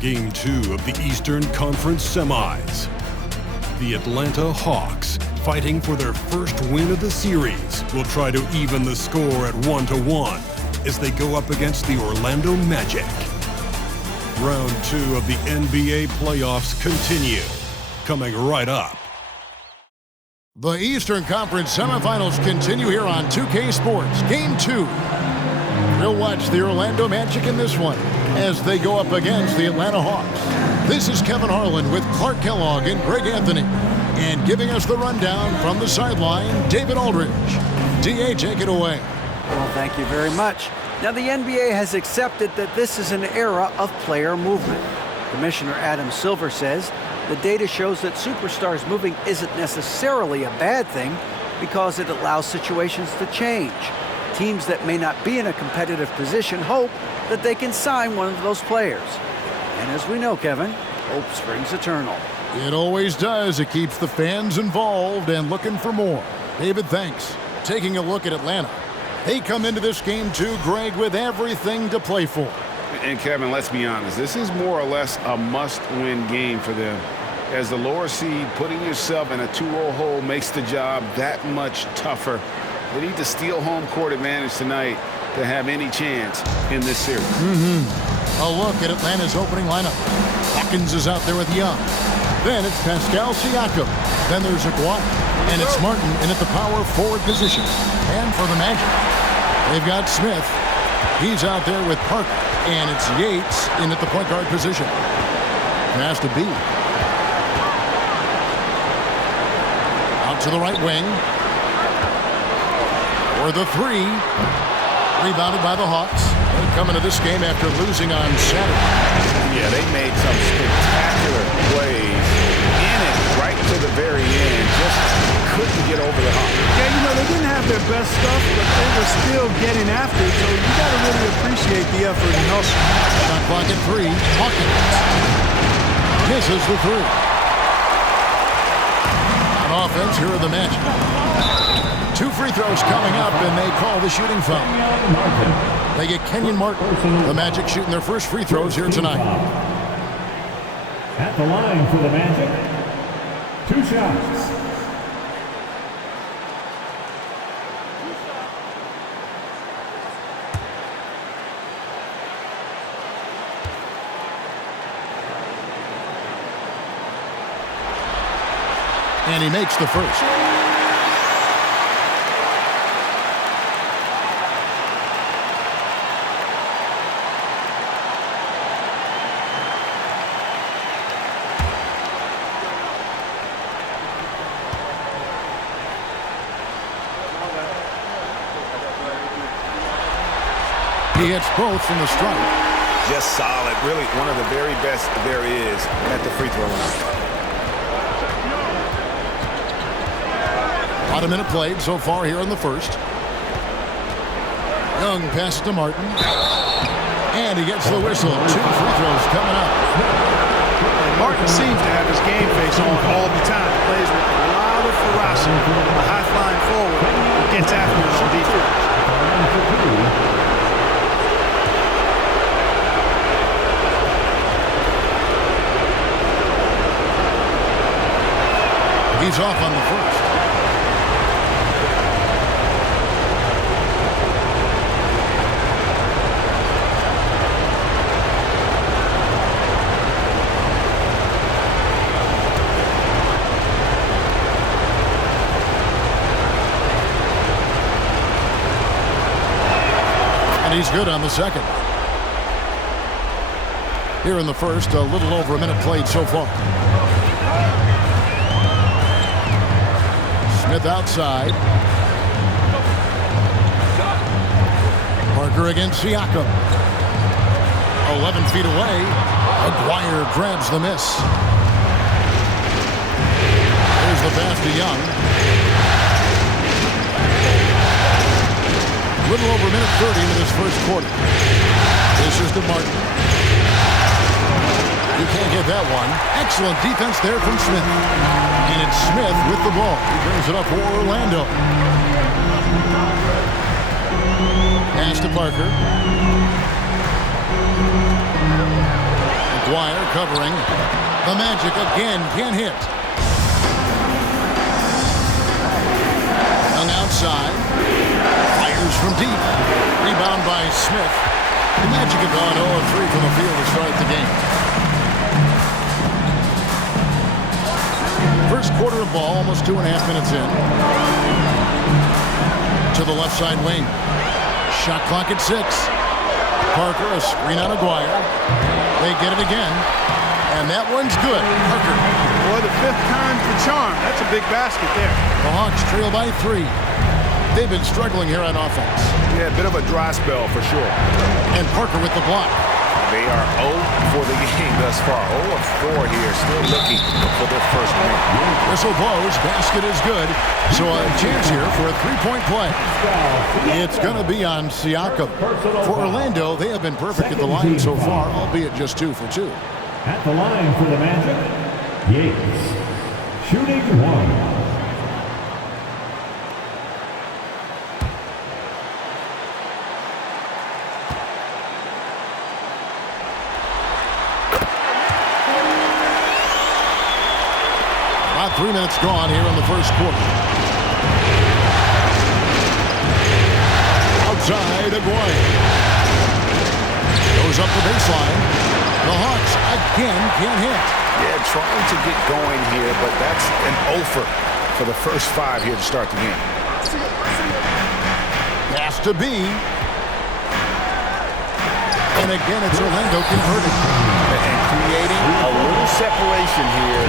Game 2 of the Eastern Conference Semis. The Atlanta Hawks, fighting for their first win of the series, will try to even the score at 1-1 as they go up against the Orlando Magic. Round 2 of the NBA playoffs continue, coming right up. The Eastern Conference semifinals continue here on 2K Sports. Game 2. We'll watch the Orlando Magic in this one as they go up against the Atlanta Hawks. This is Kevin Harlan with Clark Kellogg and Greg Anthony. And giving us the rundown from the sideline, David Aldridge. DA, take it away. Well, thank you very much. Now, the NBA has accepted that this is an era of player movement. Commissioner Adam Silver says the data shows that superstars moving isn't necessarily a bad thing because it allows situations to change. Teams that may not be in a competitive position hope that they can sign one of those players. And as we know, Kevin, hope springs eternal. It always does. It keeps the fans involved and looking for more. David, thanks. Taking a look at Atlanta. They come into this game too, Greg, with everything to play for. And Kevin, let's be honest, this is more or less a must-win game for them. As the lower seed, putting yourself in a 2-0 hole makes the job that much tougher. They need to steal home court advantage tonight to have any chance in this series. A look at Atlanta's opening lineup. Hawkins is out there with Young. Then it's Pascal Siakam. Then there's Aguirre. And it's Martin in at the power forward position. And for the Magic, they've got Smith. He's out there with Parker. And it's Yates in at the point guard position. Pass to B. Out to the right wing. For the three. Rebounded by the Hawks. They come into this game after losing on Saturday. Yeah, they made some spectacular plays in it right to the very end. Just couldn't get over the hump. Yeah, you know, they didn't have their best stuff, but they were still getting after it. So you got to really appreciate the effort and hustle. Shot clock at 3. Hawkins misses the 3. On offense, here are the Magic. 2 free throws coming up, and they call the shooting foul. They get Kenyon Martin. The Magic shooting their first free throws here tonight. At the line for the Magic, 2 shots. And he makes the first. He hits both from the strike. Just solid. Really one of the very best there is at the free throw line. About a minute played so far here in the first. Young passes to Martin. And he gets the whistle. 2 free throws coming up. Martin seems to have his game face on all the time. Plays with a lot of ferocity. A high-flying forward who gets after some defense. He's off on the first. And he's good on the second. Here in the first, a little over a minute played so far. Smith outside. Parker against Siakam. 11 feet away. Aguirre grabs the miss. There's the pass to Young. A little over a minute 30 into this first quarter. This is to Martin. You can't get that one. Excellent defense there from Smith. And it's Smith with the ball. He brings it up for Orlando. Pass to Parker. Dwyer covering. The Magic again can't hit. Young outside. Fires from deep. Rebound by Smith. The Magic have gone 0-3 from the field to start the game. First quarter of ball, almost 2.5 minutes in. To the left side wing. Shot clock at 6. Parker, a screen on Dwyer. They get it again. And that one's good. Parker. Boy, the 5th time's the charm. That's a big basket there. The Hawks trail by 3. They've been struggling here on offense. Yeah, a bit of a dry spell for sure. And Parker with the block. They are 0 for the game thus far. 0-4 here, still looking for their first win. Whistle blows, basket is good. So a chance here for a three-point play. It's going to be on Siakam. For Orlando, they have been perfect at the line so far, albeit just 2 for 2. At the line for the Magic, Yates. Shooting 1. About 3 minutes gone here in the first quarter. Outside, Aguirre. Goes up the baseline. The Hawks again can't hit. Yeah, trying to get going here, but that's an offer for the first 5 here to start the game. Has to be. And again, it's Orlando converting. And creating a little separation here,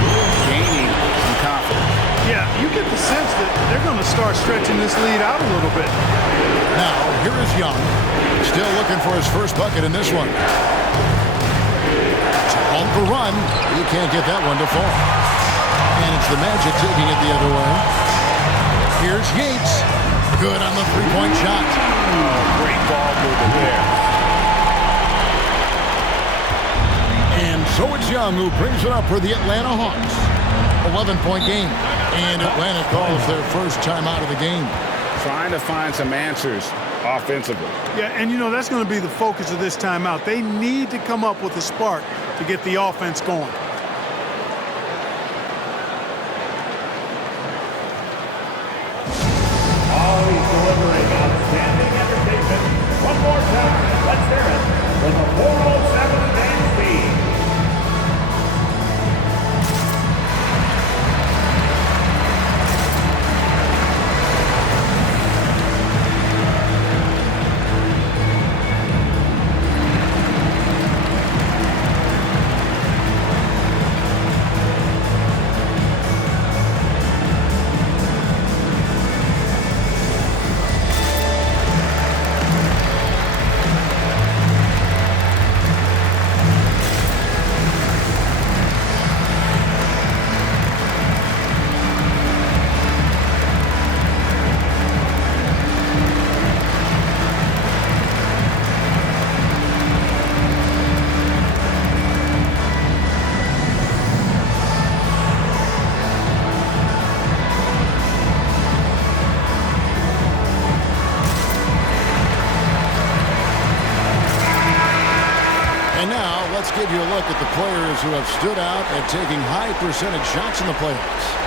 gaining some confidence. Yeah, you get the sense that they're going to start stretching this lead out a little bit. Now, here is Young. Still looking for his first bucket in this one. On the run. He can't get that one to fall. And it's the Magic taking it the other way. Here's Yates. Good on the three-point shot. Oh, great ball movement there. And so it's Young who brings it up for the Atlanta Hawks. 11-point game. And Atlanta calls their first time out of the game. Trying to find some answers offensively. Yeah, and you know, that's going to be the focus of this timeout. They need to come up with a spark to get the offense going. Always delivering outstanding entertainment. One more time, let's hear it for the 407 dance team. Let's give you a look at the players who have stood out and taking high percentage shots in the playoffs.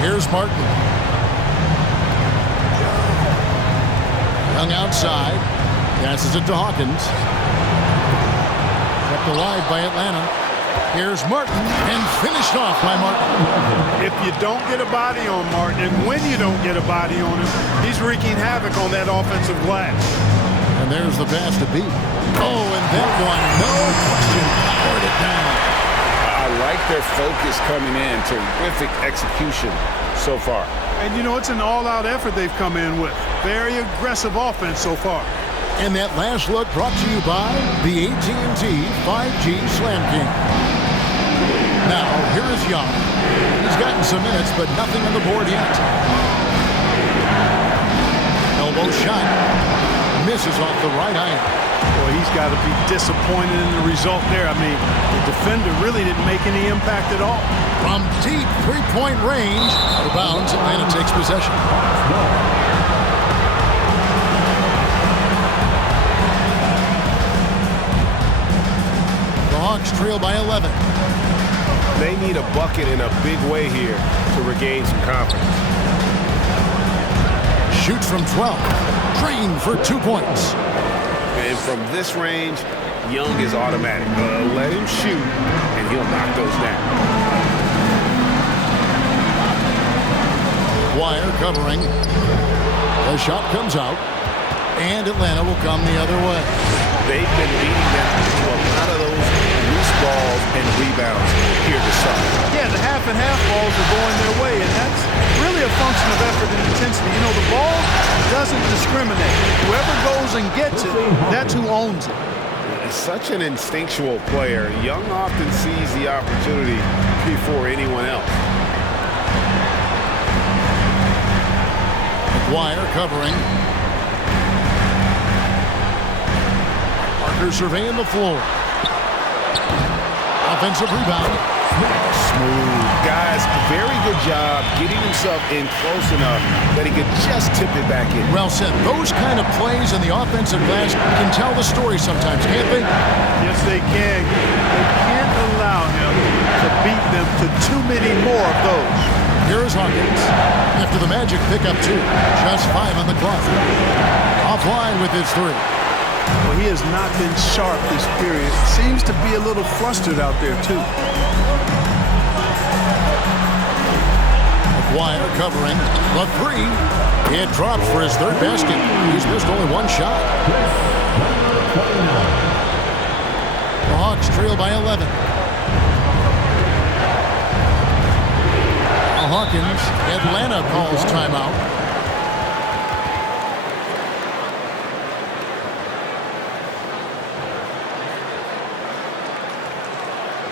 Here's Martin. Young outside. Passes it to Hawkins. Kept alive by Atlanta. Here's Martin, and finished off by Martin. If you don't get a body on Martin, and when you don't get a body on him, he's wreaking havoc on that offensive glass. And there's the pass to beat. Oh, and that one, no question, powered it down. I like their focus coming in. Terrific execution so far. And, you know, it's an all-out effort they've come in with. Very aggressive offense so far. And that last look brought to you by the AT&T 5G Slam King. Now, here is Young. He's gotten some minutes, but nothing on the board yet. Elbow shot. Misses off the right eye. he's got to be disappointed in the result there. I mean, the defender really didn't make any impact at all. From deep three-point range, out of bounds, Atlanta takes possession. The Hawks trail by 11. They need a bucket in a big way here to regain some confidence. Shoots from 12. Drained for 2 points. And from this range, Young is automatic. Let him shoot, and he'll knock those down. Wire covering. The shot comes out, and Atlanta will come the other way. They've been beating them to a lot of those loose balls and rebounds here to start. Yeah, the half and half balls are going their way, and that's really a function of effort and intensity. You know, the ball doesn't discriminate. Whoever goes and gets it, that's who owns it. Such an instinctual player. Young often sees the opportunity before anyone else. Wire covering. Parker surveying the floor. Offensive rebound. Smooth. Guys, very good job getting himself in close enough that he could just tip it back in. Well said. Those kind of plays in the offensive glass can tell the story sometimes, can't they? Yes, they can. They can't allow him to beat them to too many more of those. Here is Hawkins. After the Magic pick up 2. Just 5 on the clock. Offline with his 3. Well, he has not been sharp this period. Seems to be a little flustered out there, too. Wire covering the 3. It drops for his 3rd basket. He's missed only 1 shot. The Hawks trail by 11. Hawkins, Atlanta calls timeout.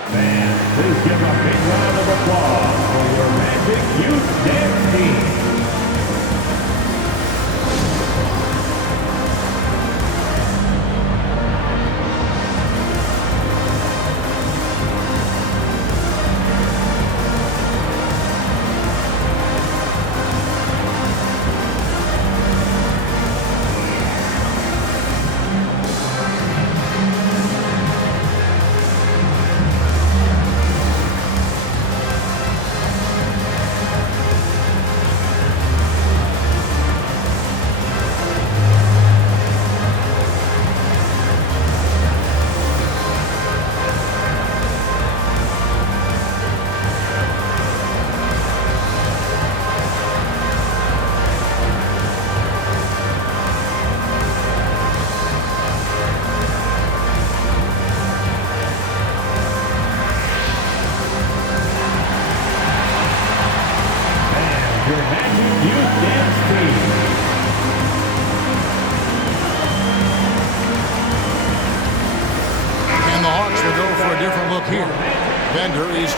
Fans, please give a big round of applause for your Magic Youth Dance Team.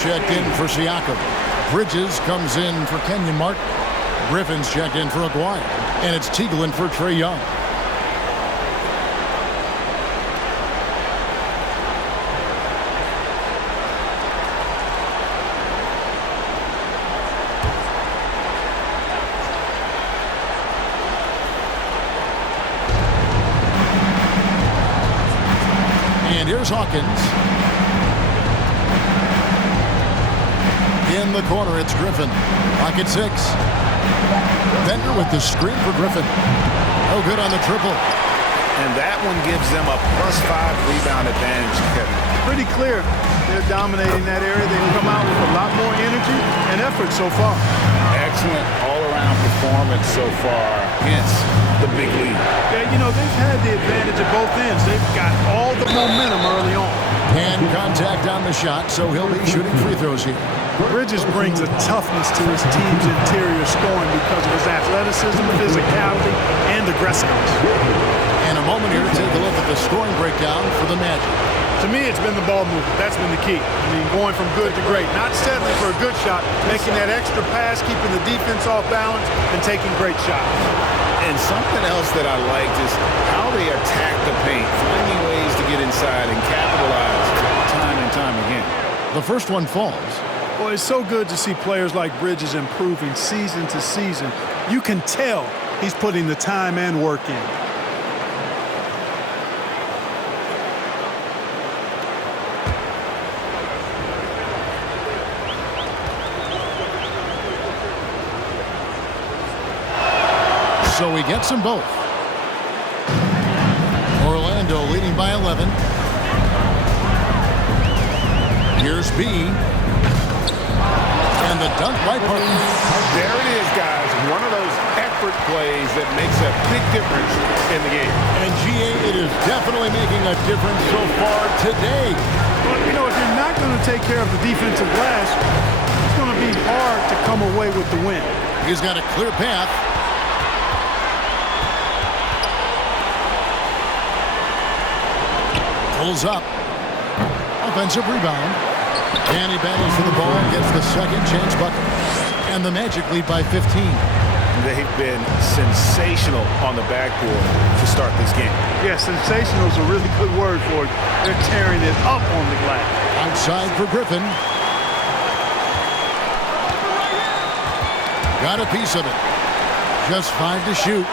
Checked in for Siakam. Bridges comes in for Kenyon Martin. Griffin's checked in for Aguirre. And it's Teagle for Trae Young. And here's Hawkins. In the corner, it's Griffin. Pocket 6. Bender with the screen for Griffin. No good on the triple. And that one gives them a +5 rebound advantage, Kevin. Pretty clear. They're dominating that area. They've come out with a lot more energy and effort so far. Excellent all-around performance so far. Hence the big lead. Yeah, you know, they've had the advantage at both ends. They've got all the momentum early on. And contact on the shot, so he'll be shooting free throws here. Bridges brings a toughness to his team's interior scoring because of his athleticism, physicality, and aggressiveness. And a moment here to take a look at the scoring breakdown for the Magic. To me, it's been the ball movement. That's been the key. I mean, going from good to great. Not settling for a good shot, making that extra pass, keeping the defense off balance, and taking great shots. And something else that I liked is how how they attack the paint, finding ways to get inside and capitalize time and time again. The first one falls. Well, it's so good to see players like Bridges improving season to season. You can tell he's putting the time and work in. So he gets them both. Orlando leading by 11. Here's B. And the dunk by Parton. There it is, guys. One of those effort plays that makes a big difference in the game. And GA, it is definitely making a difference so far today. Well, you know, if you're not going to take care of the defensive glass, it's going to be hard to come away with the win. He's got a clear path. Pulls up. Offensive rebound. And he battles for the ball and gets the second chance bucket. And the Magic lead by 15. They've been sensational on the backboard to start this game. Yeah, sensational is a really good word for it. They're tearing it up on the glass. Outside for Griffin. Got a piece of it. Just 5 to shoot.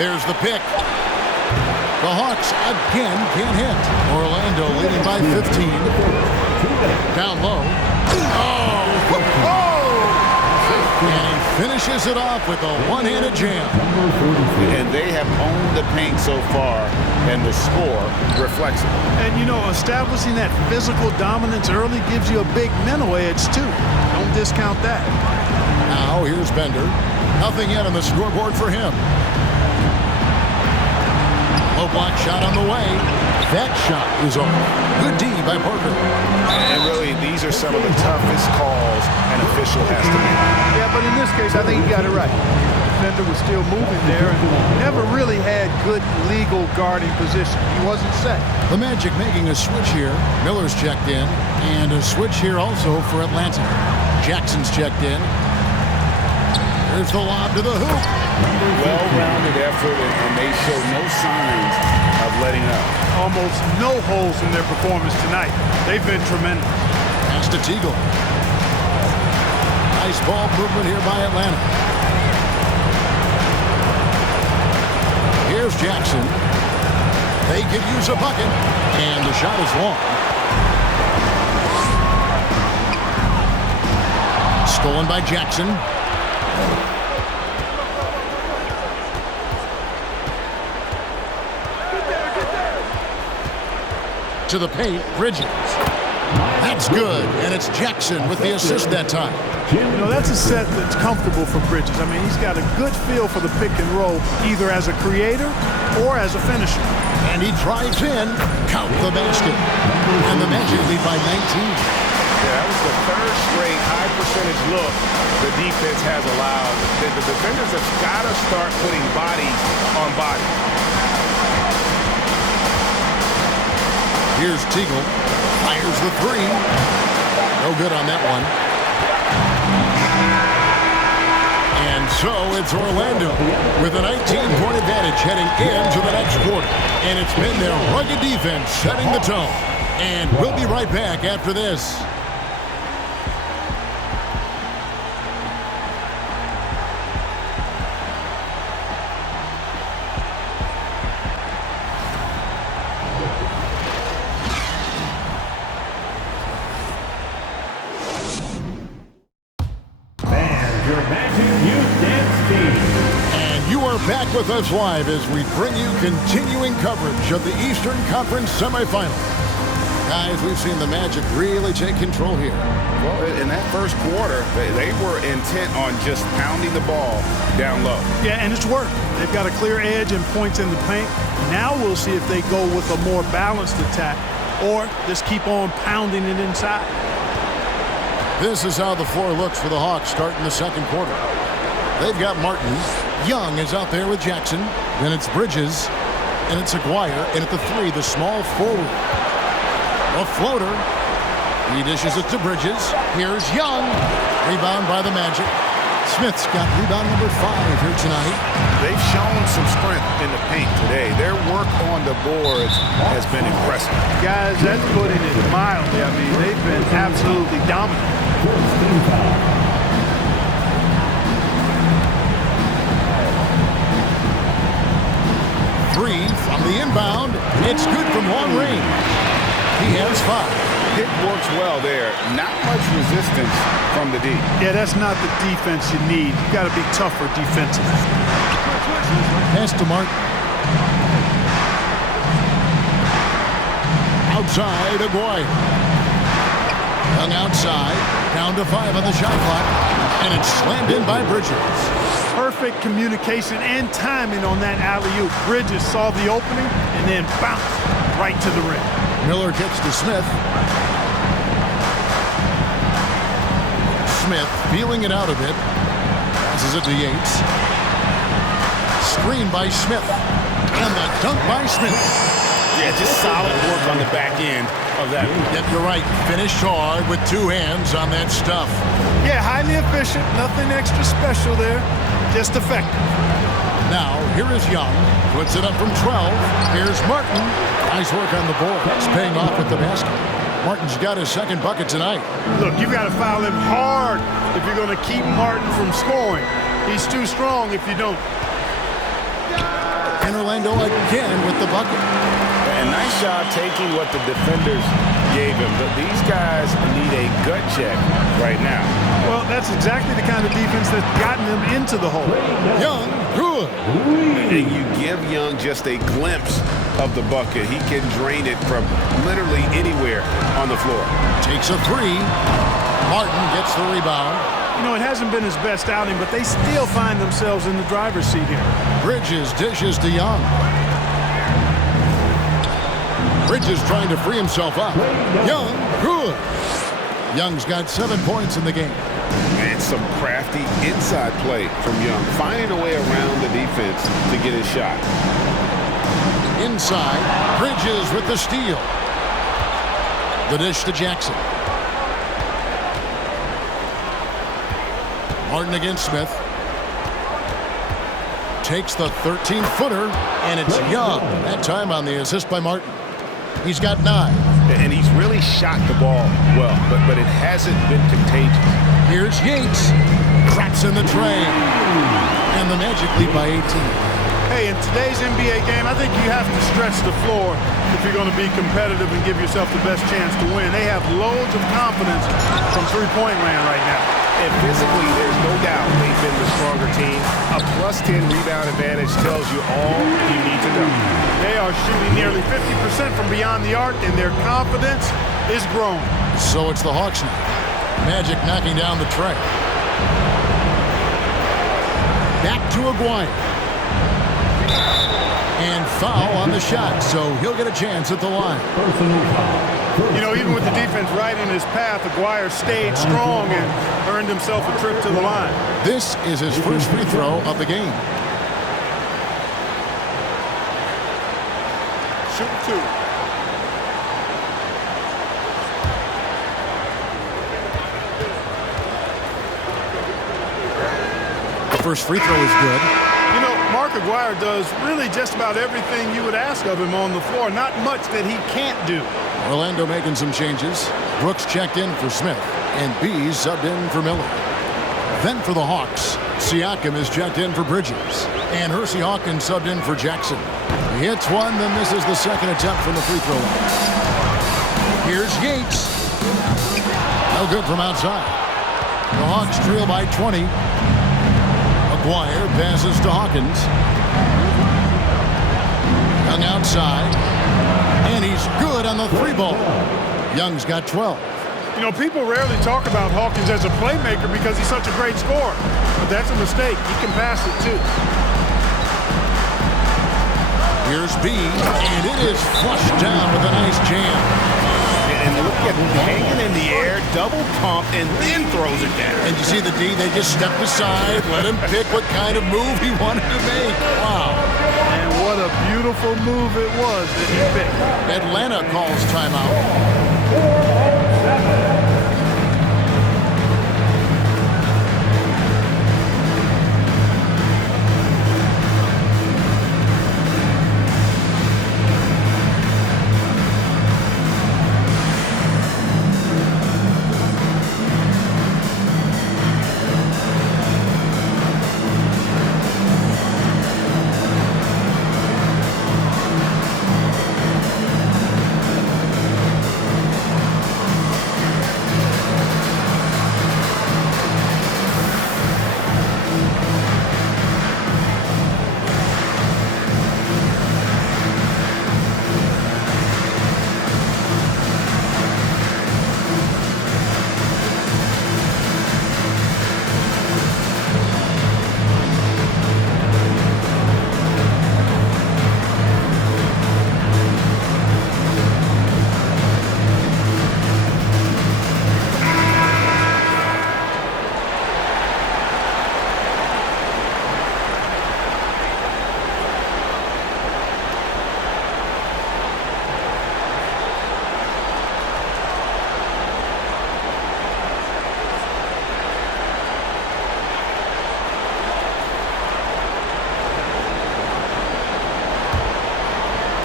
There's the pick. The Hawks again can't hit. Orlando leading by 15. Down low. And he finishes it off with a one-handed jam. And they have owned the paint so far, and the score reflects it. And, you know, establishing that physical dominance early gives you a big mental edge, too. Don't discount that. Now, here's Bender. Nothing yet on the scoreboard for him. Low block shot on the way. That shot is off. Good D by Parker. And really, these are some of the toughest calls an official has to make. Yeah, but in this case, I think he got it right. The defender was still moving there and never really had good legal guarding position. He wasn't set. The Magic making a switch here. Miller's checked in. And a switch here also for Atlanta. Jackson's checked in. There's the lob to the hoop. Well-rounded effort, and they show no signs of letting up. Almost no holes in their performance tonight. They've been tremendous. Pass to Teagle. Nice ball movement here by Atlanta. Here's Jackson. They could use a bucket, and the shot is long. Stolen by Jackson. To the paint, Bridges. That's good, and it's Jackson with the assist that time. You know, that's a set that's comfortable for Bridges. I mean, he's got a good feel for the pick and roll, either as a creator or as a finisher. And he drives in, count the basket. And the Magic lead by 19. Yeah, that was the third straight high percentage look the defense has allowed. The defenders have got to start putting bodies on bodies. Here's Teagle. Fires the three. No good on that one. And so it's Orlando with a 19-point advantage heading into the next quarter. And it's been their rugged defense setting the tone. And we'll be right back after this. Back with us live as we bring you continuing coverage of the Eastern Conference semifinals. Guys, we've seen the Magic really take control here. Well, in that first quarter, they were intent on just pounding the ball down low. Yeah, and it's worked. They've got a clear edge and points in the paint. Now we'll see if they go with a more balanced attack or just keep on pounding it inside. This is how the floor looks for the Hawks starting the second quarter. They've got Martin. Young is out there with Jackson. Then it's Bridges. And it's Aguirre. And at the three, the small forward. A floater. He dishes it to Bridges. Here's Young. Rebound by the Magic. Smith's got rebound number 5 here tonight. They've shown some strength in the paint today. Their work on the boards has been impressive. Guys, that's putting it mildly. I mean, they've been absolutely dominant. 3 from the inbound. It's good from long range. He has 5. It works well there. Not much resistance from the D. Yeah, that's not the defense you need. You got to be tougher defensively. Pass to Martin. Outside, Aguirre. Young outside. Down to 5 on the shot clock. And it's slammed in by Bridges. Perfect communication and timing on that alley-oop. Bridges saw the opening and then bounced right to the rim. Miller gets to Smith. Smith feeling it out a bit. Passes it to Yates. Screen by Smith. And the dunk by Smith. Yeah, just solid work on the back end of that. Yep, you're right. Finished hard with 2 hands on that stuff. Yeah, highly efficient. Nothing extra special there. Just effective. Now, here is Young. Puts it up from 12. Here's Martin. Nice work on the board. It's paying off with the basket. Martin's got his 2nd bucket tonight. Look, you've got to foul him hard if you're going to keep Martin from scoring. He's too strong if you don't. And Orlando again with the bucket. And nice job taking what the defenders gave him. But these guys need a gut check right now. Well, that's exactly the kind of defense that's gotten them into the hole. Young, good. And you give Young just a glimpse of the bucket. He can drain it from literally anywhere on the floor. Takes a 3. Martin gets the rebound. You know, it hasn't been his best outing, but they still find themselves in the driver's seat here. Bridges dishes to Young. Bridges trying to free himself up. Young, good. Young's got 7 points in the game. And some crafty inside play from Young, finding a way around the defense to get his shot. Inside, Bridges with the steal. The dish to Jackson. Martin against Smith. Takes the 13-footer, and it's Young. That time on the assist by Martin. He's got 9. And he's really shot the ball well, but it hasn't been contagious. Here's Yates. Cracks in the tray. And the Magic lead by 18. Hey, in today's NBA game, I think you have to stretch the floor if you're going to be competitive and give yourself the best chance to win. They have loads of confidence from three-point land right now. And physically, there's no doubt they've been the stronger team. A +10 rebound advantage tells you all you need to know. They are shooting nearly 50% from beyond the arc, and their confidence is growing. So it's the Hawks now. Magic knocking down the tray. Back to Aguirre. And foul on the shot, so he'll get a chance at the line. You know, even with the defense right in his path, Aguirre stayed strong and earned himself a trip to the line. This is his first free throw of the game. Shoot 2. The first free throw is good. You know, Mark Aguirre does really just about everything you would ask of him on the floor. Not much that he can't do. Orlando making some changes. Brooks checked in for Smith, and Bees subbed in for Miller. Then for the Hawks, Siakam is checked in for Bridges, and Hersey Hawkins subbed in for Jackson. He hits one, then misses the second attempt from the free throw line. Here's Yates. No good from outside. The Hawks trail by 20. Aguirre passes to Hawkins. Young outside. And he's good on the 3-ball. Young's got 12. You know, people rarely talk about Hawkins as a playmaker because he's such a great scorer. But that's a mistake. He can pass it, too. Here's B, and it is flushed down with a nice jam. And look at him hanging in the air, double pump, and then throws it down. And you see the D, they just stepped aside, let him pick what kind of move he wanted to make. Wow. And what a beautiful move it was that he picked. Atlanta calls timeout.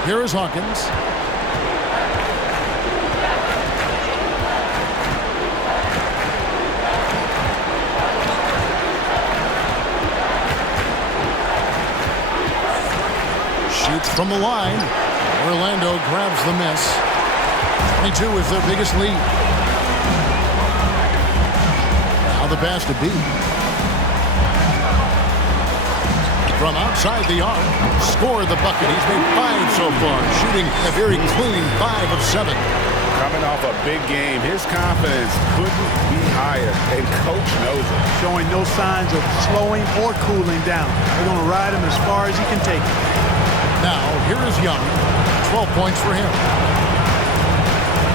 Here is Hawkins. Shoots from the line. Orlando grabs the miss. 22 is their biggest lead. Now the pass to B. From outside the arc, scored the bucket. He's made 5 so far, shooting a very clean 5 of 7. Coming off a big game, his confidence couldn't be higher, and coach knows it. Showing no signs of slowing or cooling down. They're going to ride him as far as he can take it. Now, here is Young. 12 points for him.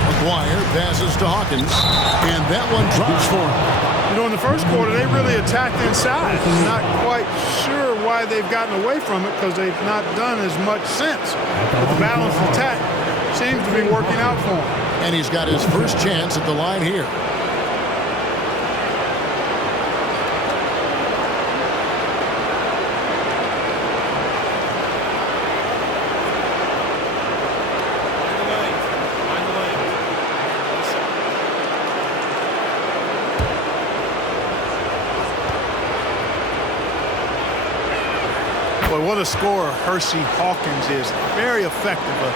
McGuire passes to Hawkins, and that one drops for him. You know, in the first quarter, they really attacked inside. Not quite sure why they've gotten away from it because they've not done as much since. But the balanced attack seems to be working out for him. And he's got his first chance at the line here. Boy, what a scorer Hersey Hawkins is. Very effective. A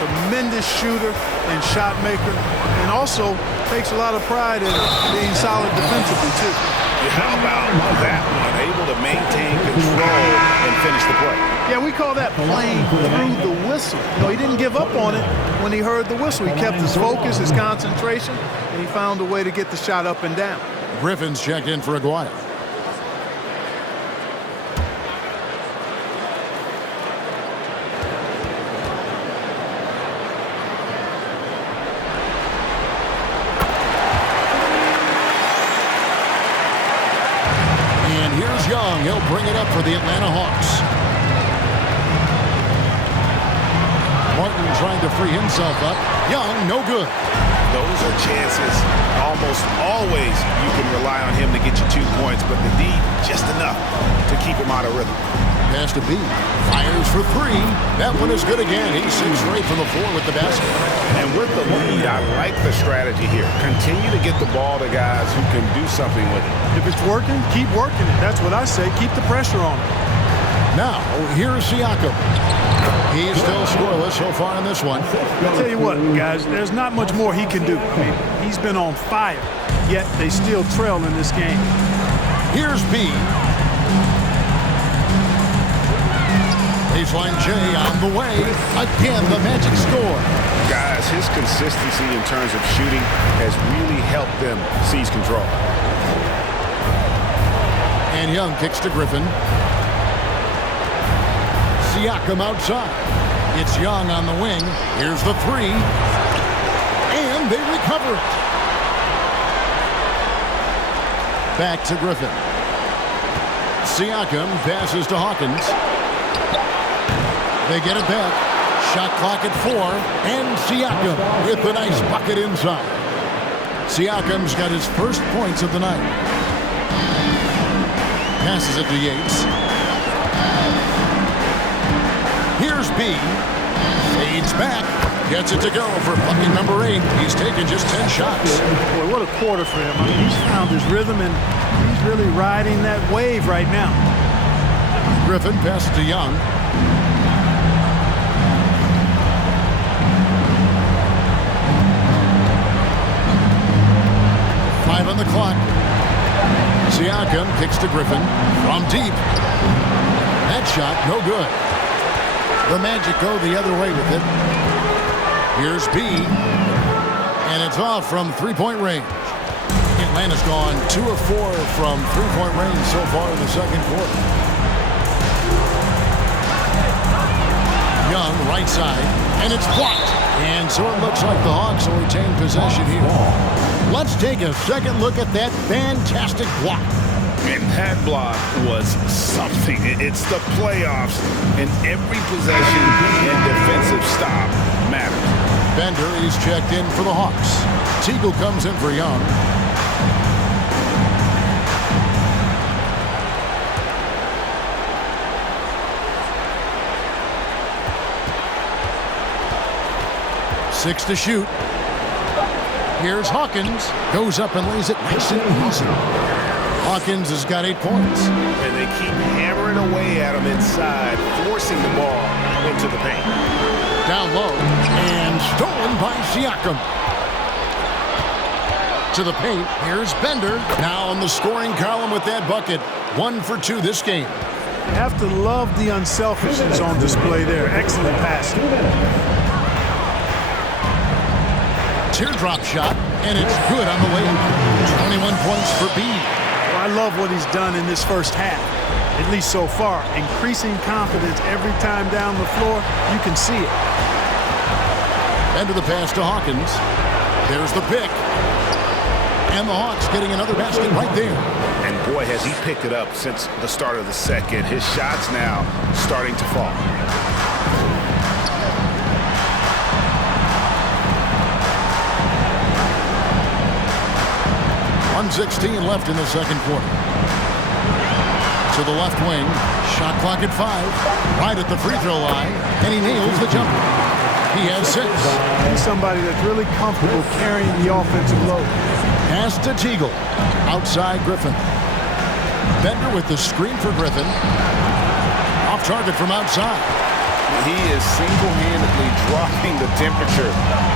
tremendous shooter and shot maker. And also takes a lot of pride in being solid defensively, too. How about that one? Able to maintain control and finish the play. Yeah, we call that playing through the whistle. You know, he didn't give up on it when he heard the whistle. He kept his focus, his concentration, and he found a way to get the shot up and down. Griffin's checked in for Aguayo. Young, he'll bring it up for the Atlanta Hawks. Martin trying to free himself up. Young, no good. Those are chances. Almost always you can rely on him to get you 2 points, but the D, just enough to keep him out of rhythm. Pass to B. Fires for 3. That one is good again. He's 6 straight from the floor with the basket. And with the lead, I like the strategy here. Continue to get the ball to guys who can do something with it. If it's working, keep working it. That's what I say. Keep the pressure on him. Now, here's Siakam. He's still scoreless so far in this one. I'll tell you what, guys, there's not much more he can do. I mean, he's been on fire, yet they still trail in this game. Here's B. Baseline J on the way. Again, the Magic score. Guys, his consistency in terms of shooting has really helped them seize control. And Young kicks to Griffin. Siakam outside. It's Young on the wing. Here's the 3. And they recover it. Back to Griffin. Siakam passes to Hawkins. They get it back. Shot clock at 4. And Siakam with a nice bucket inside. Siakam's got his first points of the night. Passes it to Yates. Here's B. Fades back. Gets it to go for bucket number 8. He's taken just 10 shots. Boy, what a quarter for him. I mean, he's found his rhythm, and he's really riding that wave right now. Griffin passes to Young. On the clock. Siakam kicks to Griffin from deep. That shot, no good. The Magic go the other way with it. Here's B. And it's off from three-point range. Atlanta's gone 2 of 4 from three-point range so far in the second quarter. Young, right side, and it's blocked. And so it looks like the Hawks will retain possession here. Let's take a second look at that fantastic block. And that block was something. It's the playoffs, and every possession and defensive stop matters. Bender is checked in for the Hawks. Teagle comes in for Young. 6 to shoot. Here's Hawkins. Goes up and lays it nice and easy. Hawkins has got 8 points. And they keep hammering away at him inside, forcing the ball into the paint. Down low, and stolen by Siakam. To the paint, here's Bender. Now on the scoring column with that bucket. 1 for 2 this game. You have to love the unselfishness on display there. Excellent passing. Teardrop shot, and it's good on the way. 21 points for B. Well, I love what he's done in this first half, at least so far. Increasing confidence every time down the floor. You can see it. Into the pass to Hawkins. There's the pick. And the Hawks getting another basket right there. And boy, has he picked it up since the start of the second. His shots now starting to fall. .116 left in the second quarter. To the left wing. Shot clock at 5. Right at the free throw line. And he nails the jumper. He has 6. He's somebody that's really comfortable carrying the offensive load. Pass to Teagle. Outside Griffin. Bender with the screen for Griffin. Off target from outside. He is single-handedly dropping the temperature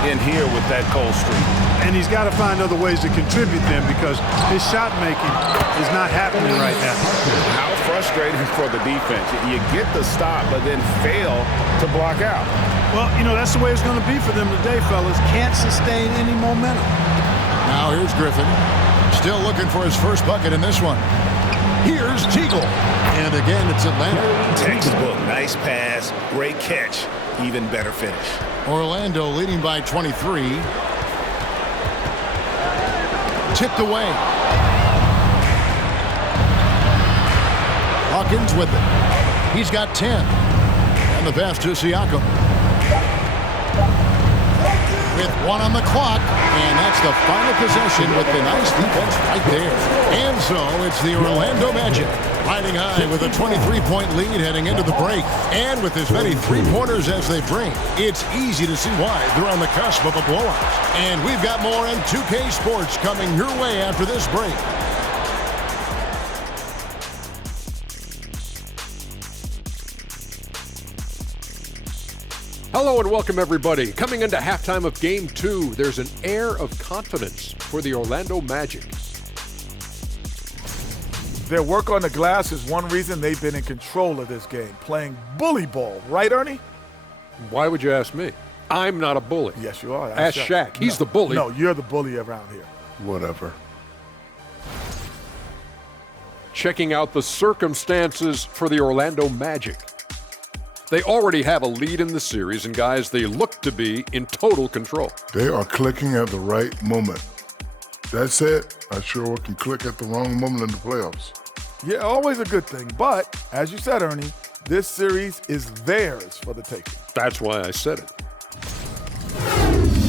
in here with that cold streak. And he's got to find other ways to contribute them because his shot making is not happening right now. How frustrating for the defense. You get the stop, but then fail to block out. Well, you know, that's the way it's going to be for them today, fellas. Can't sustain any momentum. Now here's Griffin. Still looking for his first bucket in this one. Here's Teagle. And again, it's Atlanta. Textbook. Nice pass. Great catch. Even better finish. Orlando leading by 23. Tipped away. Hawkins with it. He's got 10. And the pass to Siakam. With 1 on the clock, and that's the final possession with the nice defense right there. And so it's the Orlando Magic riding high with a 23-point lead heading into the break. And with as many three-pointers as they bring, it's easy to see why they're on the cusp of a blowout. And we've got more in 2K Sports coming your way after this break. Hello and welcome everybody. Coming into halftime of Game 2, there's an air of confidence for the Orlando Magic. Their work on the glass is one reason they've been in control of this game, playing bully ball. Right, Ernie? Why would you ask me? I'm not a bully. Yes, you are. Ask Shaq. He's the bully. No, you're the bully around here. Whatever. Checking out the circumstances for the Orlando Magic. They already have a lead in the series, and guys, they look to be in total control. They are clicking at the right moment. That said, I sure can click at the wrong moment in the playoffs. Yeah, always a good thing. But, as you said, Ernie, this series is theirs for the taking. That's why I said it.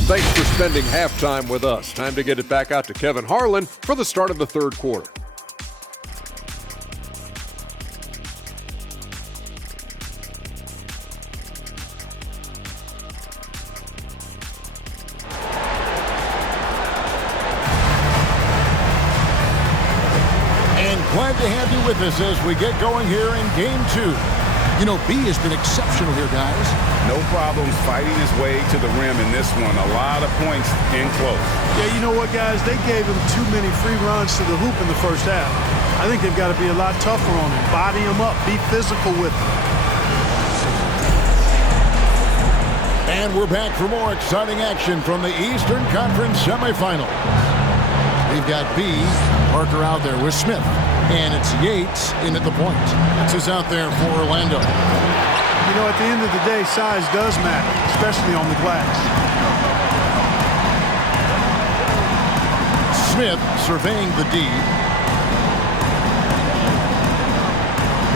Thanks for spending halftime with us. Time to get it back out to Kevin Harlan for the start of the third quarter. Glad to have you with us as we get going here in Game 2. You know, B has been exceptional here, guys. No problems fighting his way to the rim in this one. A lot of points in close. Yeah, you know what, guys? They gave him too many free runs to the hoop in the first half. I think they've got to be a lot tougher on him. Body him up. Be physical with him. And we're back for more exciting action from the Eastern Conference semifinal. We've got B, Parker out there with Smith. And it's Yates in at the point. This is out there for Orlando. You know, at the end of the day, size does matter, especially on the glass. Smith surveying the D.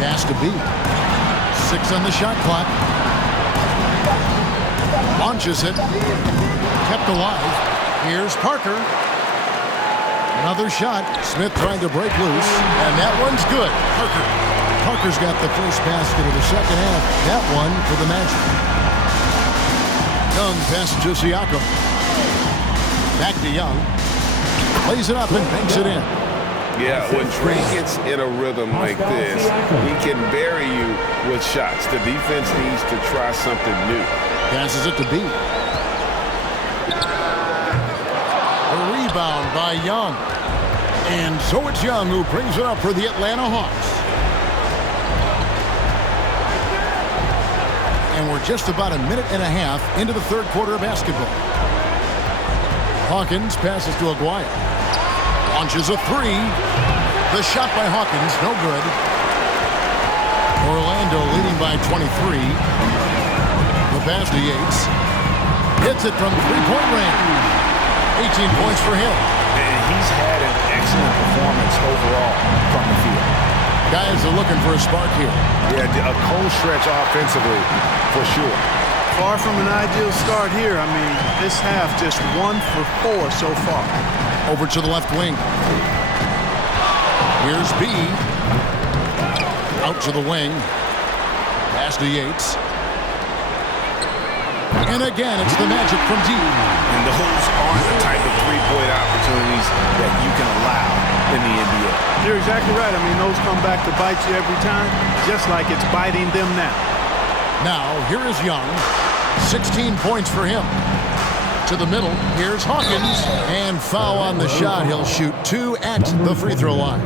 Pass to B. 6 on the shot clock. Launches it. Kept alive. Here's Parker. Another shot. Smith trying to break loose. And that one's good. Parker's got the first basket of the second half. That one for the Magic. Young passes to Siakam. Back to Young. Plays it up and banks it in. Yeah, when Trey gets in a rhythm like this, he can bury you with shots. The defense needs to try something new. Passes it to B. A rebound by Young. And so it's Young who brings it up for the Atlanta Hawks. And we're just about a minute and a half into the third quarter of basketball. Hawkins passes to Aguirre. Launches a three. The shot by Hawkins, no good. Orlando leading by 23. The pass to Yates. Hits it from three-point range. 18 points for him. And he's had an excellent performance overall from the field. Guys are looking for a spark here. Yeah, a cold stretch offensively, for sure. Far from an ideal start here. I mean, this half just 1 for 4 so far. Over to the left wing. Here's B. Out to the wing. Pass to Yates. And again, it's the Magic from deep. And those aren't the type of three-point opportunities that you can allow in the NBA. You're exactly right. I mean, those come back to bite you every time, just like it's biting them now. Now, here is Young. 16 points for him. To the middle, here's Hawkins. And foul on the shot. He'll shoot 2 at the free throw line.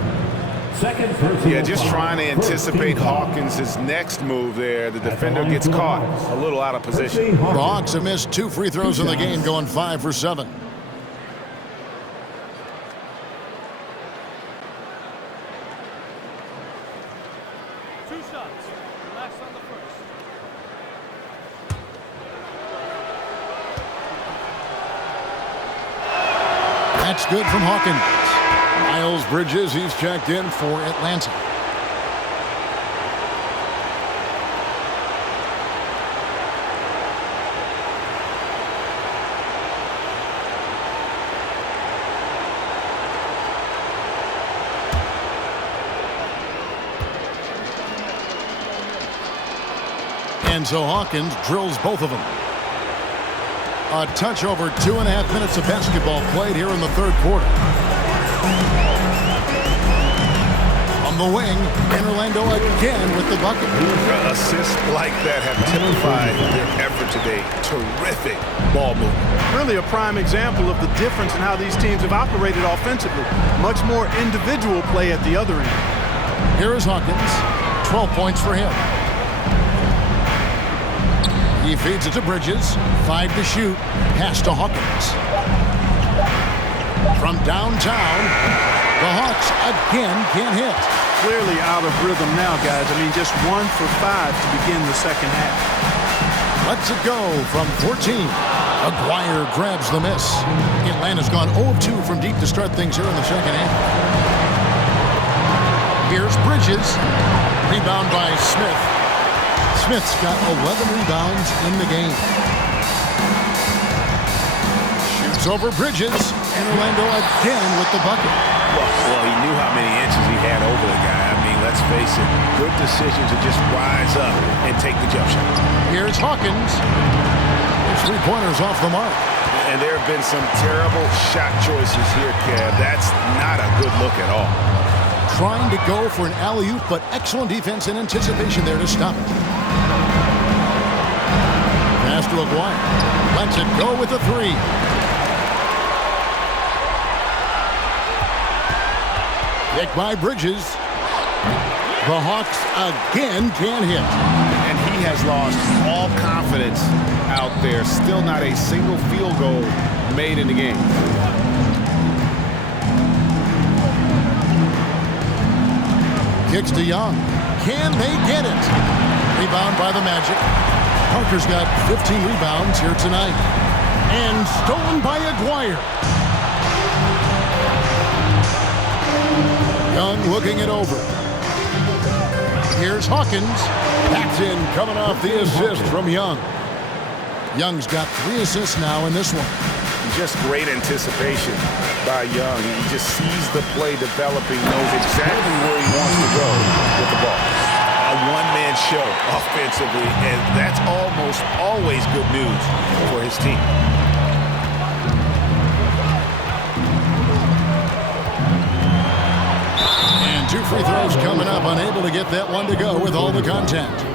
Yeah, just trying to anticipate Hawkins' next move there. The defender gets caught a little out of position. The Hawks have missed 2 free throws in the game, going 5 for 7. That's good from Hawkins. Miles Bridges, he's checked in for Atlanta. And so Hawkins drills both of them. A touch over 2.5 minutes of basketball played here in the third quarter. On the wing, and Orlando again with the bucket. Assists like that have typified their effort today. Terrific ball movement. Really a prime example of the difference in how these teams have operated offensively. Much more individual play at the other end. Here is Hawkins. 12 points for him. He feeds it to Bridges. 5 to shoot. Pass to Hawkins. From downtown, the Hawks again can't hit. Clearly out of rhythm now, guys. I mean, just 1 for 5 to begin the second half. Lets it go from 14. Aguirre grabs the miss. Atlanta's gone 0 of 2 from deep to start things here in the second half. Here's Bridges. Rebound by Smith. Smith's got 11 rebounds in the game. Shoots over Bridges, and Orlando again with the bucket. Well, he knew how many inches he had over the guy. I mean, let's face it, good decision to just rise up and take the jump shot. Here's Hawkins. His 3-pointers off the mark. And there have been some terrible shot choices here, Kev. That's not a good look at all. Trying to go for an alley-oop, but excellent defense and anticipation there to stop it. Pass to Aguirre. Lets it go with a 3. Picked by Bridges. The Hawks again can't hit. And he has lost all confidence out there. Still not a single field goal made in the game. Kicks to Young. Can they get it? Rebound by the Magic. Parker's got 15 rebounds here tonight. And stolen by Aguirre. Young looking it over. Here's Hawkins. That's in, coming off the assist from Young. Young's got 3 assists now in this one. Just great anticipation by Young. He just sees the play developing, knows exactly where he wants to go with the ball. A one-man show offensively, and that's almost always good news for his team. And 2 free throws coming up, unable to get that one to go with all the contact.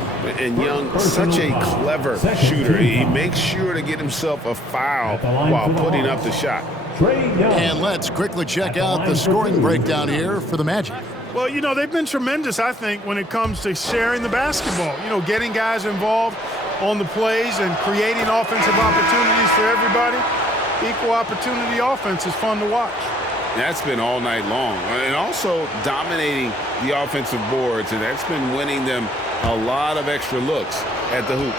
And Young, such a clever shooter. He makes sure to get himself a foul while putting up the shot. And let's quickly check out the scoring breakdown here for the Magic. Well, you know, they've been tremendous, I think, when it comes to sharing the basketball. You know, getting guys involved on the plays and creating offensive opportunities for everybody. Equal opportunity offense is fun to watch. That's been all night long. And also dominating the offensive boards, and that's been winning them a lot of extra looks at the hoop.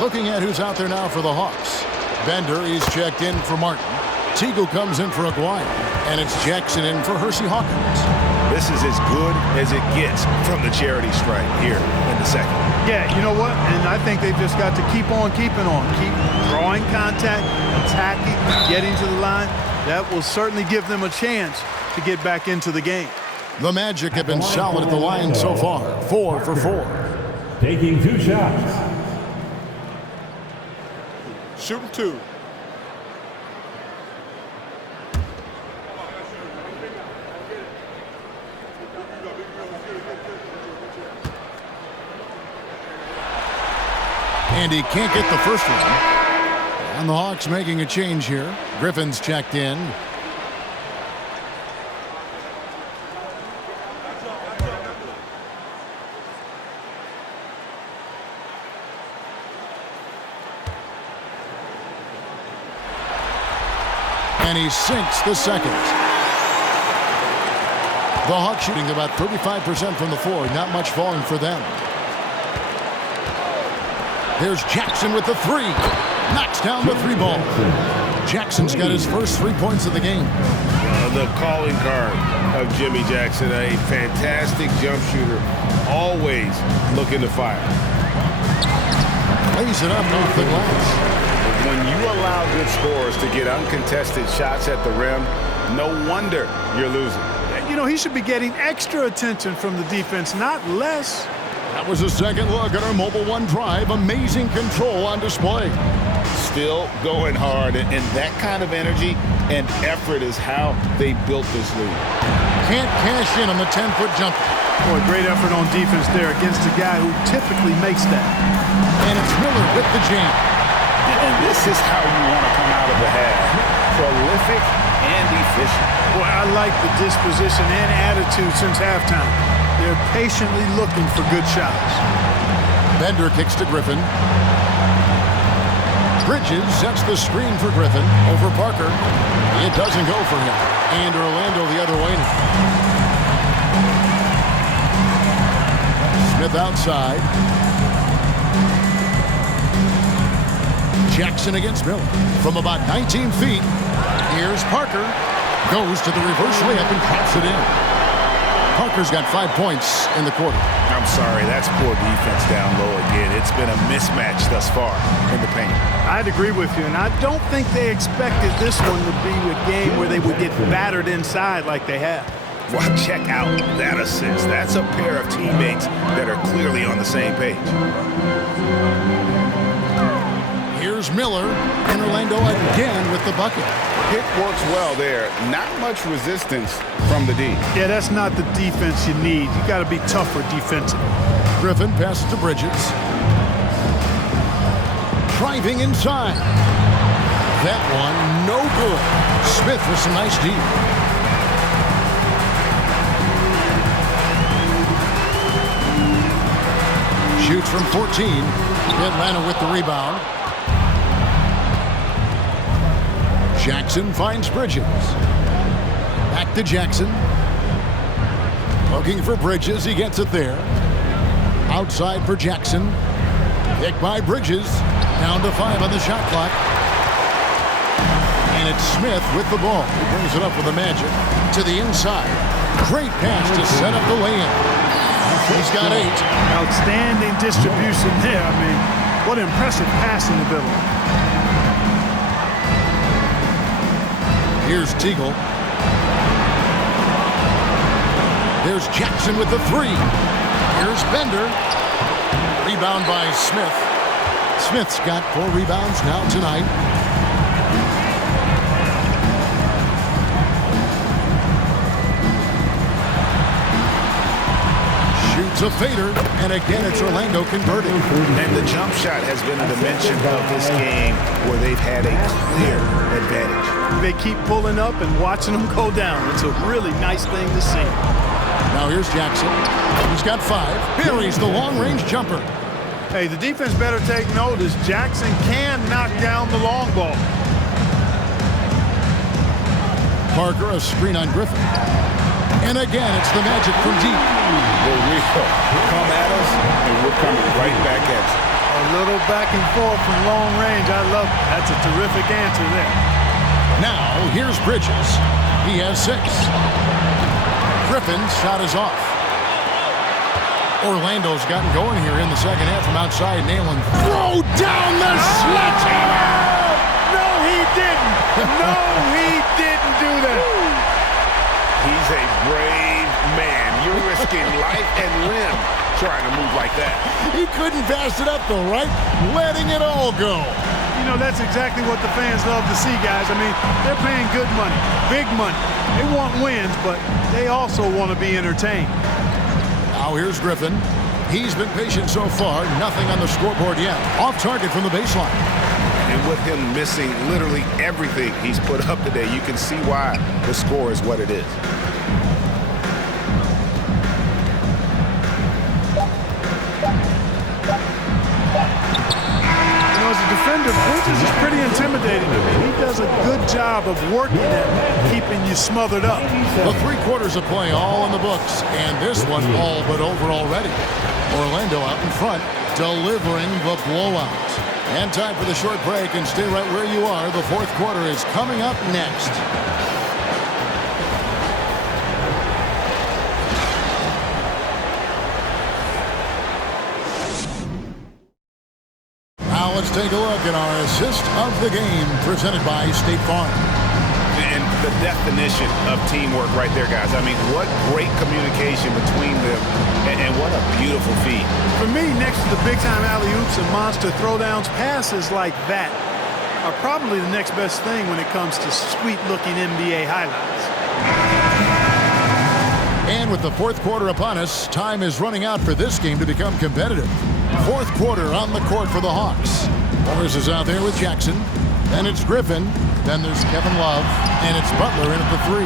Looking at who's out there now for the Hawks. Bender, he's checked in for Martin. Teagle comes in for Aguirre. And it's Jackson in for Hersey Hawkins. This is as good as it gets from the charity stripe here in the second. Yeah, you know what? And I think they've just got to keep on keeping on. Keep drawing contact, attacking, getting to the line. That will certainly give them a chance to get back into the game. The Magic have been solid at the line so far. 4 for 4. Taking 2 shots. Shooting 2. And he can't get the first one. And the Hawks making a change here. Griffin's checked in. And he sinks the second. The Hawks shooting about 35% from the floor. Not much falling for them. There's Jackson with the 3. Knocks down the 3 ball. Jackson's got his first 3 points of the game. The calling card of Jimmy Jackson, a fantastic jump shooter, always looking to fire. Lays it up off the glass. When you allow good scorers to get uncontested shots at the rim, no wonder you're losing. You know, he should be getting extra attention from the defense, not less. That was a second look at our Mobile One drive. Amazing control on display. Still going hard, and that kind of energy and effort is how they built this league. Can't cash in on the 10-foot jumper. Boy, great effort on defense there against a guy who typically makes that. And it's Miller with the jam. And this is how you want to come out of the half. Prolific and efficient. Boy, I like the disposition and attitude since halftime. They're patiently looking for good shots. Bender kicks to Griffin. Bridges sets the screen for Griffin over Parker. It doesn't go for him. And Orlando the other way now. Smith outside. Jackson against Miller. From about 19 feet, here's Parker. Goes to the reverse layup and drops it in. Parker's got 5 points in the quarter. I'm sorry, that's poor defense down low again. It's been a mismatch thus far in the paint. I'd agree with you, and I don't think they expected this one to be a game where they would get battered inside like they have. Well, check out that assist. That's a pair of teammates that are clearly on the same page. Here's Miller, and Orlando again with the bucket. Pick works well there. Not much resistance from the D. Yeah, that's not the defense you need. You got to be tougher defensively. Griffin passes to Bridges. Driving inside. That one, no good. Smith with some nice D. Shoots from 14. Atlanta with the rebound. Jackson finds Bridges. Back to Jackson. Looking for Bridges. He gets it there. Outside for Jackson. Picked by Bridges. Down to 5 on the shot clock. And it's Smith with the ball. He brings it up with the Magic. To the inside. Great pass to set up the lay-in. He's got 8. Outstanding distribution there. I mean, what impressive passing ability. Here's Teagle. There's Jackson with the 3. Here's Bender. Rebound by Smith. Smith's got 4 rebounds now tonight. Shoots a fader, and again it's Orlando converting. And the jump shot has been a dimension of this game where they've had a clear advantage. They keep pulling up and watching them go down. It's a really nice thing to see. Now here's Jackson. He's got 5. Buries the long-range jumper. Hey, the defense better take notice. Jackson can knock down the long ball. Parker, a screen on Griffin. And again, it's the Magic from deep. They will come at us, and we're coming right back at you. A little back and forth from long range. I love it. That's a terrific answer there. Now, here's Bridges. He has 6. Griffin's shot is off. Orlando's gotten going here in the second half from outside. Nailing. Throw down the sledgehammer! No, he didn't. No, he didn't do that. He's a brave man. You're risking life and limb trying to move like that. He couldn't pass it up though, right? Letting it all go. You know, that's exactly what the fans love to see, guys. I mean, they're paying good money, big money. They want wins, but they also want to be entertained. Now here's Griffin. He's been patient so far. Nothing on the scoreboard yet. Off target from the baseline. And with him missing literally everything he's put up today, you can see why the score is what it is. As a defender, Bridges is pretty intimidating to me. He does a good job of working at keeping you smothered up. The 3 quarters of play all in the books, and this one all but over already. Orlando out in front, delivering the blowout. And time for the short break, and stay right where you are. The 4th quarter is coming up next. Now let's take a look at our assist of the game presented by State Farm. And the definition of teamwork right there, guys. I mean, what great communication between them, and what a beautiful feed. For me, next to the big-time alley-oops and monster throwdowns, passes like that are probably the next best thing when it comes to sweet-looking NBA highlights. And with the 4th quarter upon us, time is running out for this game to become competitive. 4th quarter on the court for the Hawks. Morris is out there with Jackson. Then it's Griffin. Then there's Kevin Love. And it's Butler in at the 3.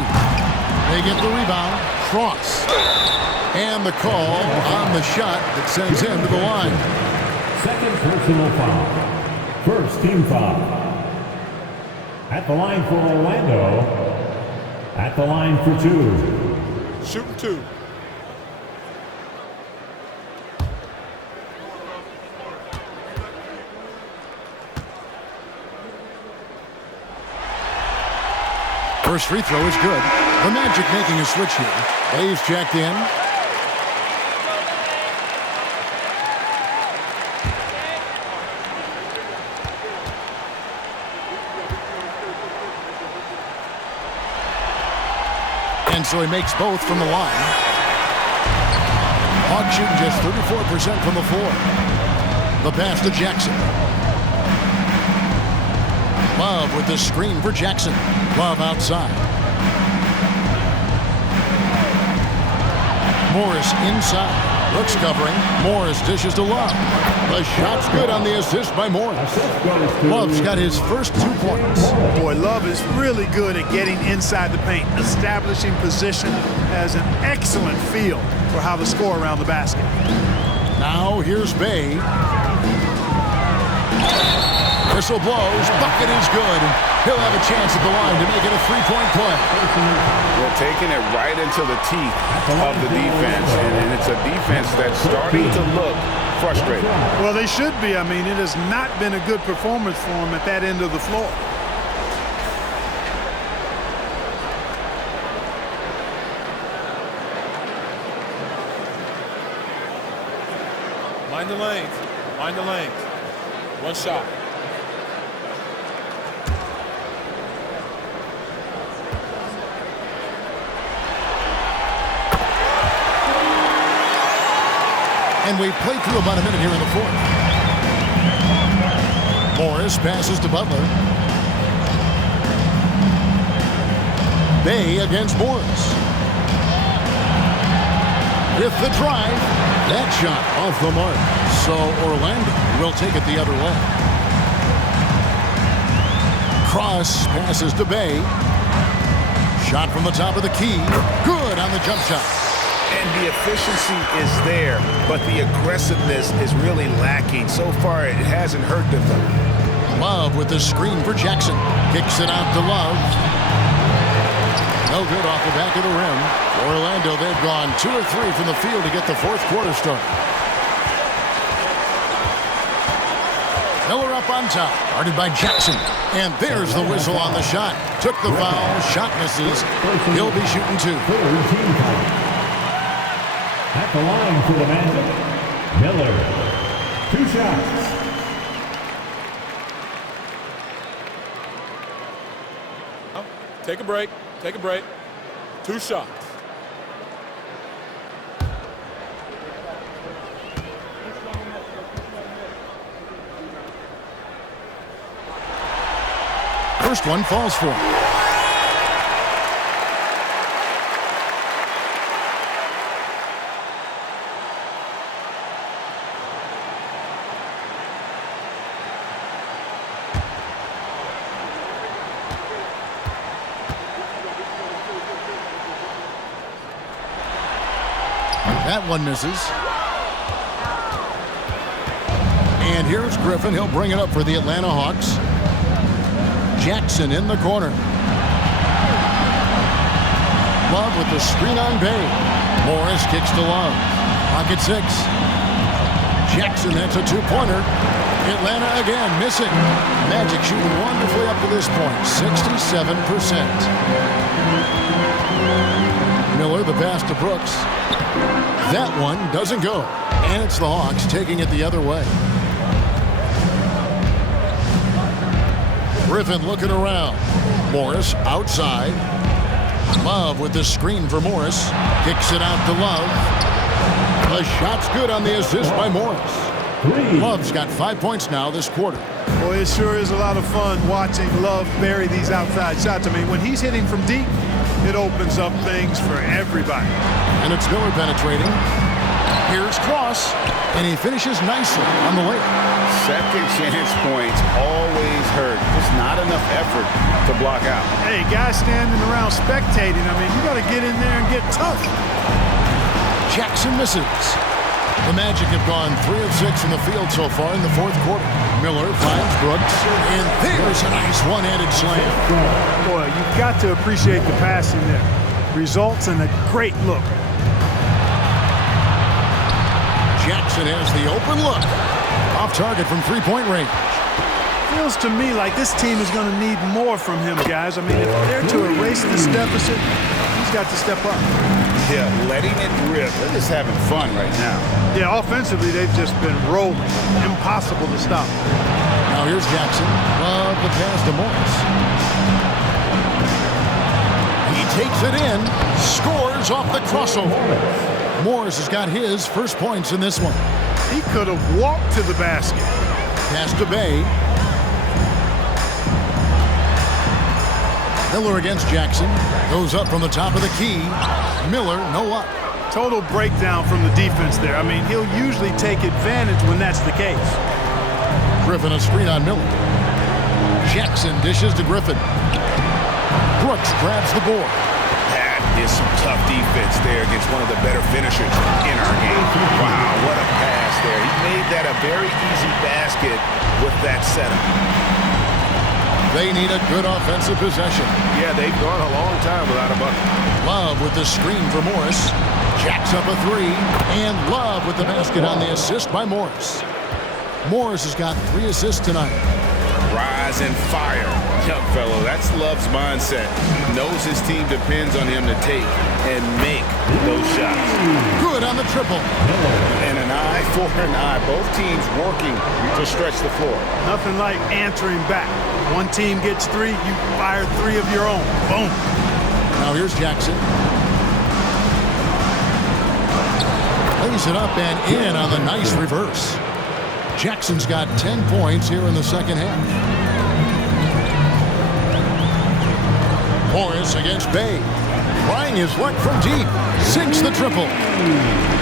They get the rebound. Cross. And the call on the shot that sends him to the line. Second personal foul. First team foul. At the line for Orlando. At the line for 2. Shooting 2. First free throw is good. The Magic making a switch here. Hayes checked in. And so he makes both from the line. Hawks shooting just 34% from the floor. The pass to Jackson. Love with the screen for Jackson. Love outside. Morris inside. Brooks covering. Morris dishes to Love. The shot's good on the assist by Morris. Love's got his first 2 points. Boy, Love is really good at getting inside the paint, establishing position, has an excellent feel for how to score around the basket. Now here's Bay. Whistle blows. Bucket is good. He'll have a chance at the line to make it a 3-point play. They're taking it right into the teeth of the defense, and it's a defense that's starting to look frustrated. Well, they should be. I mean, it has not been a good performance for them at that end of the floor. Mind the lanes. Mind the lanes. One shot. And we've played through about a minute here in the fourth. Morris passes to Butler. Bay against Morris. With the drive, that shot off the mark. So Orlando will take it the other way. Cross passes to Bay. Shot from the top of the key. Good on the jump shot. And the efficiency is there, but the aggressiveness is really lacking. So far, it hasn't hurt them. Love with the screen for Jackson. Kicks it out to Love. No good off the back of the rim. Orlando, they've gone 2 of 3 from the field to get the fourth quarter started. Miller up on top, guarded by Jackson. And there's the whistle on the shot. Took the foul, shot misses. He'll be shooting 2. At the line for the Magic, Miller. 2 shots. Take a break. Take a break. 2 shots. First one falls for him. That one misses. And here's Griffin. He'll bring it up for the Atlanta Hawks. Jackson in the corner. Love with the screen on Bay. Morris kicks to Love. Pocket 6. Jackson, that's a 2-pointer. Atlanta again missing. Magic shooting wonderfully up to this point. 67%. Miller, the pass to Brooks. That one doesn't go. And it's the Hawks taking it the other way. Griffin looking around. Morris outside. Love with the screen for Morris. Kicks it out to Love. The shot's good on the assist by Morris. Love's got 5 points now this quarter. Boy, it sure is a lot of fun watching Love bury these outside shots. I mean, when he's hitting from deep, it opens up things for everybody. And it's Miller penetrating. Here's Cross, and he finishes nicely on the layup. Second chance points always hurt. Just not enough effort to block out. Hey, guys standing around spectating, I mean, you got to get in there and get tough. Jackson misses. The Magic have gone 3 of 6 from the field so far in the fourth quarter. Miller finds Brooks, and there's a nice one-handed slam. Boy, you've got to appreciate the passing there. Results in a great look. Jackson has the open look. Off target from three-point range. Feels to me like this team is going to need more from him, guys. I mean, if they're to erase this deficit, he's got to step up. Yeah, letting it rip. They're just having fun right now. Yeah, offensively, they've just been rolling. Impossible to stop. Now here's Jackson. Love the pass to Morris. He takes it in. Scores off the crossover. Morris has got his first points in this one. He could have walked to the basket. Pass to Bay. Miller against Jackson. Goes up from the top of the key. Miller, no luck. Total breakdown from the defense there. I mean, he'll usually take advantage when that's the case. Griffin a screen on Miller. Jackson dishes to Griffin. Brooks grabs the board. That is some tough defense there against one of the better finishers in our game. Wow, what a pass there. He made that a very easy basket with that setup. They need a good offensive possession. Yeah, they've gone a long time without a bucket. Love with the screen for Morris. Jacks up a 3. And Love with the basket on the assist by Morris. Morris has got 3 assists tonight. Rise and fire. Young fellow, that's Love's mindset. Knows his team depends on him to take and make those shots. Good on the triple. And an eye for an eye. Both teams working to stretch the floor. Nothing like answering back. One team gets 3, you fire 3 of your own. Boom. Now here's Jackson. lays it up and in on the nice reverse. Jackson's got 10 points here in the second half. Morris against Bay. Trying his luck from deep. Sinks the triple.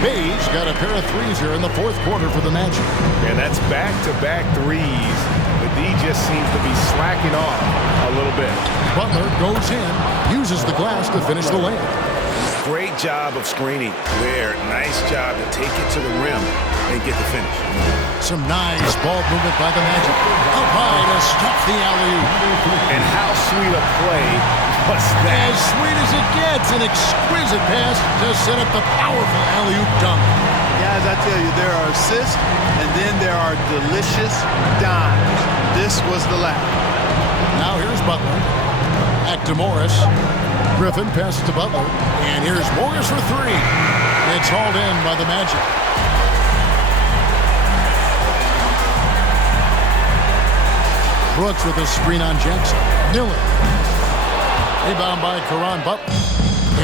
Bay's got a pair of threes here in the fourth quarter for the Magic. And that's back-to-back threes. But D just seems to be slacking off a little bit. Butler goes in, uses the glass to finish the layup. Great job of screening there. Nice job to take it to the rim and get the finish. Some nice ball movement by the Magic. Up high to stuff the alley-oop. And how sweet a play was that? As sweet as it gets, an exquisite pass to set up the powerful alley-oop dunk. Guys, I tell you, there are assists, and then there are delicious dimes. This was the lap. Now here's Butler. Back to Morris. Griffin passes to Butler. And here's Morris for three. It's hauled in by the Magic. Brooks with a screen on Jackson. Miller. Rebound by Caron Butler.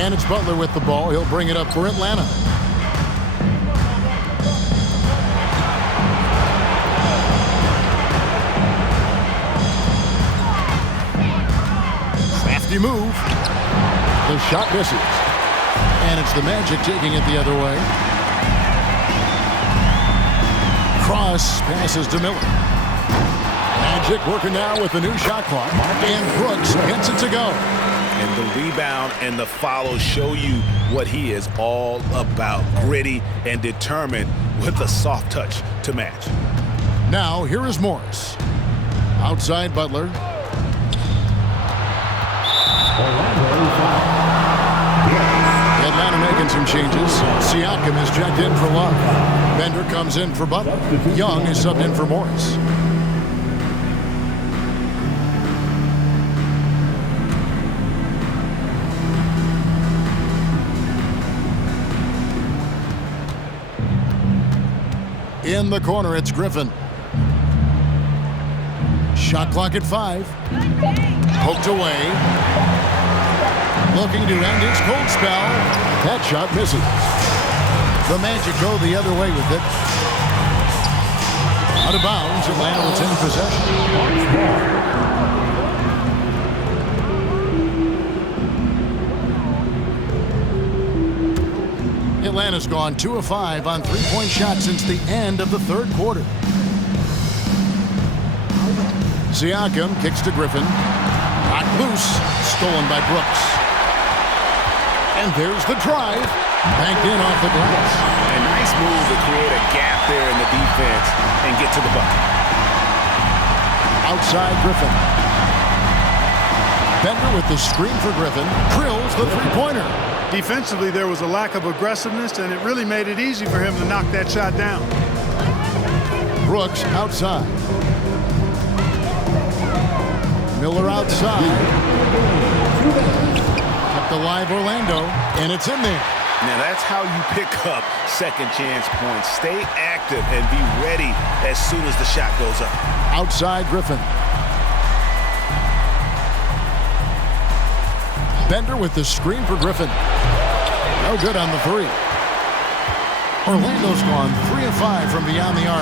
And it's Butler with the ball. He'll bring it up for Atlanta. Crafty move. The shot misses. And it's the Magic taking it the other way. Cross passes to Miller. Magic working now with the new shot clock. And Brooks gets it to go. And the rebound and the follow show you what he is all about. Gritty and determined with a soft touch to match. Now here is Morris. Outside Butler. Atlanta making some changes. Siakam is checked in for Love. Bender comes in for Butler. Young is subbed in for Morris. In the corner, it's Griffin. Shot clock at 5. Poked away. Looking to end his cold spell. That shot misses. The Magic go the other way with it. Out of bounds, Atlanta will take possession. Atlanta's gone 2 of 5 on three-point shots since the end of the third quarter. Siakam kicks to Griffin. Knocked loose. Stolen by Brooks. And there's the drive. Banked in off the glass. A nice move to create a gap there in the defense and get to the bucket. Outside Griffin. Bender with the screen for Griffin. Drills the three-pointer. Defensively, there was a lack of aggressiveness, and it really made it easy for him to knock that shot down. Brooks outside. Miller outside. Kept alive Orlando, and it's in there. Now that's how you pick up second chance points. Stay active and be ready as soon as the shot goes up. Outside Griffin. Bender with the screen for Griffin. No good on the three. Orlando's gone 3 of 5 from beyond the arc.